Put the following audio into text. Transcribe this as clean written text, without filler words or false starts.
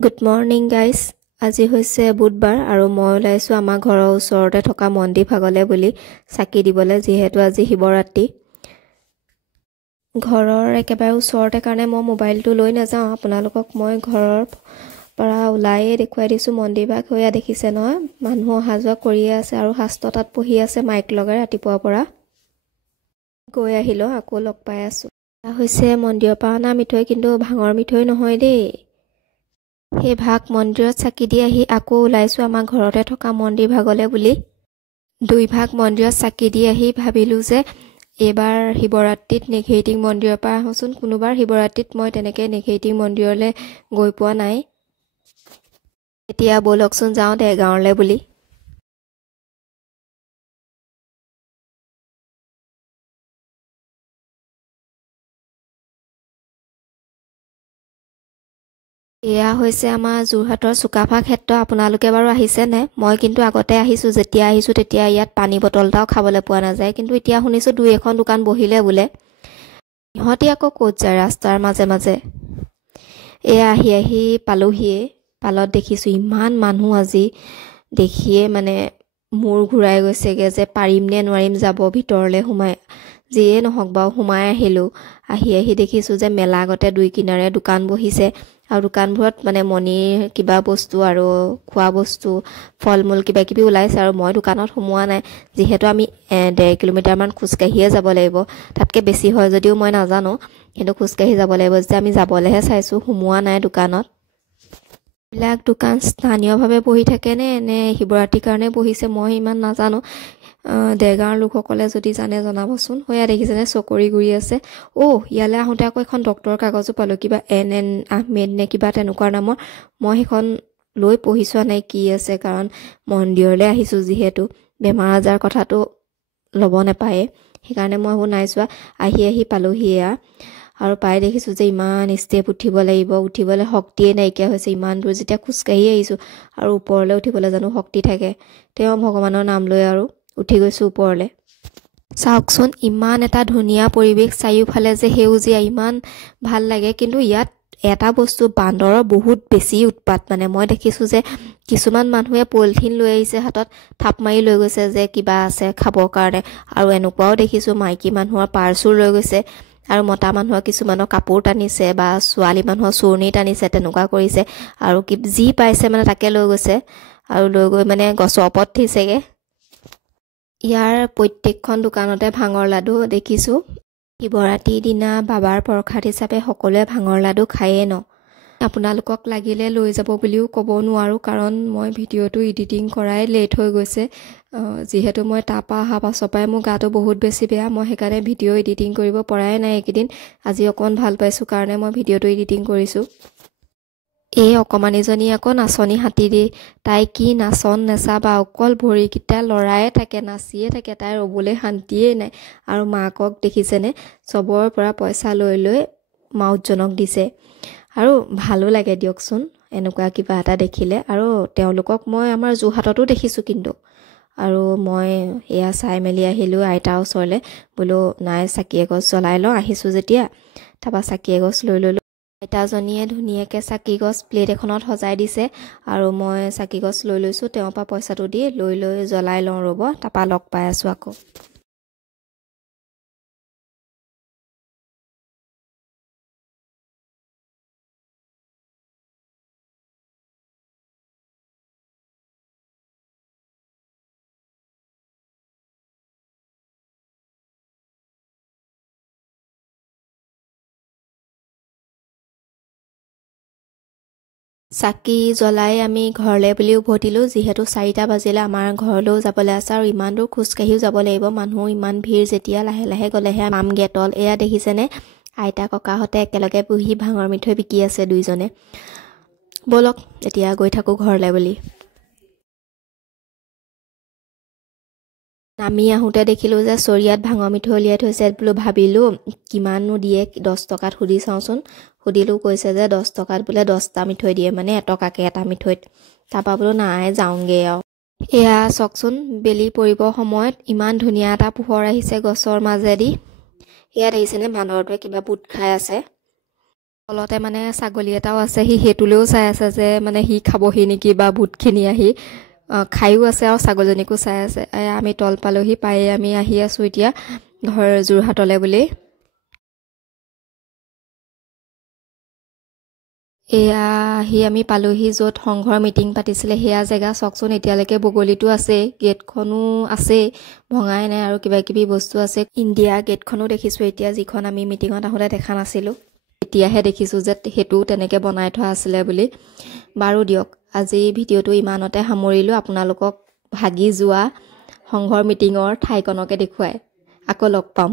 Good morning guys. আজি হৈছে বুধবাৰ আৰু মই ওলাইছোঁ আমাৰ ঘৰৰ ওচৰতে থকা মন্দিৰ ভাগলৈ বুলি চাকি দিবলৈ, যিহেতু আজি শিৱৰাত্ৰি। ঘৰৰ একেবাৰে ওচৰতে কাৰণে মই মোবাইলটো লৈ নাযাওঁ, আপোনালোকক মই ঘৰৰ পৰা ওলাইয়ে দেখুৱাই দিছোঁ মন্দিৰ ভাগ। সেয়া দেখিছে নহয়, মানুহ অহা যোৱা কৰিয়ে আছে আৰু শাস্ত্ৰ তাত পঢ়ি আছে মাইক লগাই ৰাতিপুৱাৰ পৰা। গৈ আহিলোঁ, আকৌ লগ পাই আছোঁ। এয়া হৈছে মন্দিৰৰ পৰা অনা মিঠৈ, কিন্তু ভাঙৰ মিঠৈ নহয় দেই। সেই ভাগ মন্দিৰত চাকি দি আহি আকৌ ওলাইছোঁ আমাৰ ঘৰতে থকা মন্দিৰ ভাগলৈ বুলি। 2 ভাগ মন্দিৰত চাকি দি আহি ভাবিলোঁ যে এইবাৰ শিৱৰাত্ৰিত নেঘেৰিটিং মন্দিৰৰ পৰা আহোঁচোন। কোনোবাৰ শিৱৰাত্ৰিত মই তেনেকৈ নেঘেৰিটিং মন্দিৰলৈ গৈ পোৱা নাই। এতিয়া ব'লকচোন যাওঁ দেৰগাঁৱলৈ বুলি। এয়া হৈছে আমাৰ যোৰহাটৰ চুকাফা ক্ষেত্ৰ। আপোনালোকে বাৰু আহিছেনে? মই কিন্তু আগতে আহিছোঁ, যেতিয়া আহিছোঁ তেতিয়া ইয়াত পানী বটল এটাও খাবলৈ পোৱা নাযায়, কিন্তু এতিয়া শুনিছোঁ 2-এখন দোকান বহিলে বোলে। ইহঁতি আকৌ ক'ত যায় ৰাস্তাৰ মাজে মাজে। এয়া আহি পালোহিয়ে। পালত দেখিছোঁ ইমান মানুহ আজি, দেখিয়ে মানে মূৰ ঘূৰাই গৈছেগৈ যে পাৰিম নে নোৱাৰিম যাব ভিতৰলৈ সোমাই। যিয়ে নহওক বাৰু সোমাই আহিলোঁ। আহি দেখিছোঁ যে মেলা আগতে 2 কিনাৰে দোকান বহিছে আৰু দোকানবোৰত মানে মণিৰ কিবা বস্তু আৰু খোৱা বস্তু, ফল মূল কিবা কিবি ওলাইছে। আৰু মই দোকানত সোমোৱা নাই, যিহেতু আমি 1.5 কিলোমিটাৰমান খোজকাঢ়িয়ে যাব লাগিব। তাতকৈ বেছি হয় যদিও মই নাজানো, কিন্তু খোজকাঢ়ি যাব লাগিব যে আমি যাবলৈহে চাইছোঁ, সোমোৱা নাই দোকানত। এইবিলাক দোকান স্থানীয়ভাৱে বহি থাকেনে নে শিৱৰাত্ৰিৰ কাৰণে বহিছে মই ইমান নাজানো। দেৰগাঁৱৰ লোকসকলে যদি জানে জনাবচোন। সেয়া দেখিছেনে চকৰি গুৰি আছে। ইয়ালৈ আহোঁতে আকৌ এখন ডক্টৰৰ কাগজো পালোঁ, কিবা NN আহমেদ নে কিবা তেনেকুৱা নামৰ। মই সেইখন লৈ পঢ়ি চোৱা নাই কি আছে, কাৰণ মন্দিৰলৈ আহিছোঁ যিহেতু বেমাৰ আজাৰ কথাটো ল'ব নাপায়ে, সেইকাৰণে মই সেইবোৰ নাই চোৱা। আহি পালোহি এয়া, আৰু পাই দেখিছোঁ যে ইমান ষ্টেপ উঠিব লাগিব, উঠিবলৈ শক্তিয়ে নাইকিয়া হৈছে। ইমান দূৰ যেতিয়া খোজকাঢ়ি আহিছোঁ আৰু ওপৰলৈ উঠিবলৈ জানো শক্তি থাকে। তেওঁ ভগৱানৰ নাম লৈ আৰু উঠি গৈছোঁ ওপৰলৈ। চাওকচোন ইমান এটা ধুনীয়া পৰিৱেশ, চাৰিওফালে যে সেউজীয়া, ইমান ভাল লাগে। কিন্তু ইয়াত এটা বস্তু, বান্দৰৰ বহুত বেছি উৎপাত। মানে মই দেখিছোঁ যে কিছুমান মানুহে পলিথিন লৈ আহিছে হাতত, থাপ মাৰি লৈ গৈছে যে কিবা আছে খাবৰ কাৰণে। আৰু এনেকুৱাও দেখিছোঁ মাইকী মানুহৰ পাৰ্চো লৈ গৈছে, আৰু মতা মানুহৰ কিছুমানৰ কাপোৰ টানিছে বা ছোৱালী মানুহৰ চুৰ্ণি টানিছে, তেনেকুৱা কৰিছে। আৰু যি পাইছে মানে তাকে লৈ গৈছে, আৰু লৈ গৈ মানে গছৰ ওপৰত থৈছেগৈ। ইয়াৰ প্ৰত্যেকখন দোকানতে ভাঙৰ লাডু দেখিছোঁ। শিৱৰাত্ৰিৰ দিনা বাবাৰ প্ৰসাদ হিচাপে সকলোৱে ভাঙৰ লাডু খায়েই ন। আপোনালোকক লাগিলে লৈ যাব বুলিও ক'ব নোৱাৰোঁ, কাৰণ মই ভিডিঅ'টো এডিটিং কৰাই লেট হৈ গৈছে। যিহেতু মই তাৰপৰা অহা পাছৰ পৰাই মোৰ গাটো বহুত বেছি বেয়া, মই সেইকাৰণে ভিডিঅ' এডিটিং কৰিব পৰাই নাই এইকেইদিন। আজি অকণমান ভাল পাইছোঁ কাৰণে মই ভিডিঅ'টো এডিটিং কৰিছোঁ। এই অকণমানিজনী আকৌ নাচনী হাতী দি, তাই কি নাচন নেচাবা, অকল ভৰিকেইটা লৰায়ে থাকে, নাচিয়ে থাকে, তাই ৰ'বলৈ শান্তিয়ে নাই। আৰু মাকক দেখিছেনে, চবৰ পৰা পইচা লৈ মাউতজনক দিছে। আৰু ভালো লাগে দিয়কচোন এনেকুৱা কিবা এটা দেখিলে। আৰু তেওঁলোকক মই আমাৰ যোৰহাটতো দেখিছোঁ কিন্তু। আৰু মই এয়া চাই মেলি আহিলোঁ আইতাৰ ওচৰলৈ, বোলো নাই চাকি এগছ জ্বলাই লওঁ আহিছোঁ যেতিয়া। তাৰপৰা চাকি এগছ লৈ ল'লোঁ। আইতাজনীয়ে ধুনীয়াকৈ চাকি গছ প্লেট এখনত সজাই দিছে, আৰু মই চাকি গছ লৈ লৈছোঁ। তেওঁৰ পৰা পইচাটো দি লৈ জ্বলাই লওঁ ৰ'ব, তাৰপৰা লগ পাই আছোঁ আকৌ। চাকি জ্বলাই আমি ঘৰলৈ বুলি উভতিলোঁ, যিহেতু 4টা বাজিলে। আমাৰ ঘৰলৈও যাবলৈ আছে, আৰু ইমান দূৰ খোজকাঢ়িও যাব লাগিব। মানুহ ইমান ভিৰ যেতিয়া, লাহে লাহে গ'লেহে পামগৈ তল। এয়া দেখিছেনে, আইতা ককাহঁতে একেলগে বহি ভাঙৰ মিঠৈ বিকি আছে 2জনে। ব'লক এতিয়া গৈ থাকোঁ ঘৰলৈ বুলি। নামি আহোঁতে দেখিলোঁ যে চৰিয়াত ভাঙৰ মিঠৈ উলিয়াই থৈছে। বোলো ভাবিলোঁ কিমাননো দিয়ে, 10 টকাত সুধি চাওঁচোন। সুধিলোঁ, কৈছে যে 10 টকাত বোলে 10টা মিঠৈ দিয়ে, মানে এটকাকৈ এটা মিঠৈত। তাৰপৰা বোলো নাই যাওঁগৈ আৰু। এয়া চাওকচোন, বেলি পৰিবৰ সময়ত ইমান ধুনীয়া এটা পোহৰ আহিছে গছৰ মাজেদি। এয়া দেখিছেনে, বান্দৰটোৱে কিবা বুট খাই আছে। তলতে মানে ছাগলী এটাও আছে, সি সেইটোলৈও চাই আছে যে মানে সি খাবহি নেকি বা বুটখিনি আহি খায়ো আছে আৰু ছাগলজনীকো চাই আছে। আমি তল পালোহি, পায়ে আমি আহি আছোঁ এতিয়া ঘৰ যোৰহাটলৈ বুলি। এয়া আহি আমি পালোহি য'ত সংঘৰ মিটিং পাতিছিলে সেয়া জেগা। চাওকচোন, এতিয়ালৈকে বগলীটো আছেই, গেটখনো আছেই, ভঙাই নাই আৰু কিবা কিবি বস্তু আছে। ইণ্ডিয়া গেটখনো দেখিছোঁ এতিয়া, যিখন আমি মিটিঙত আহোঁতে দেখা নাছিলোঁ, এতিয়াহে দেখিছোঁ যে সেইটোও তেনেকৈ বনাই থোৱা আছিলে বুলি। বাৰু দিয়ক, আজি ভিডিঅ'টো ইমানতে সামৰিলোঁ। আপোনালোকক ভাগি যোৱা সংঘৰ মিটিঙৰ ঠাইকণকে দেখুৱাই আকৌ লগ পাম।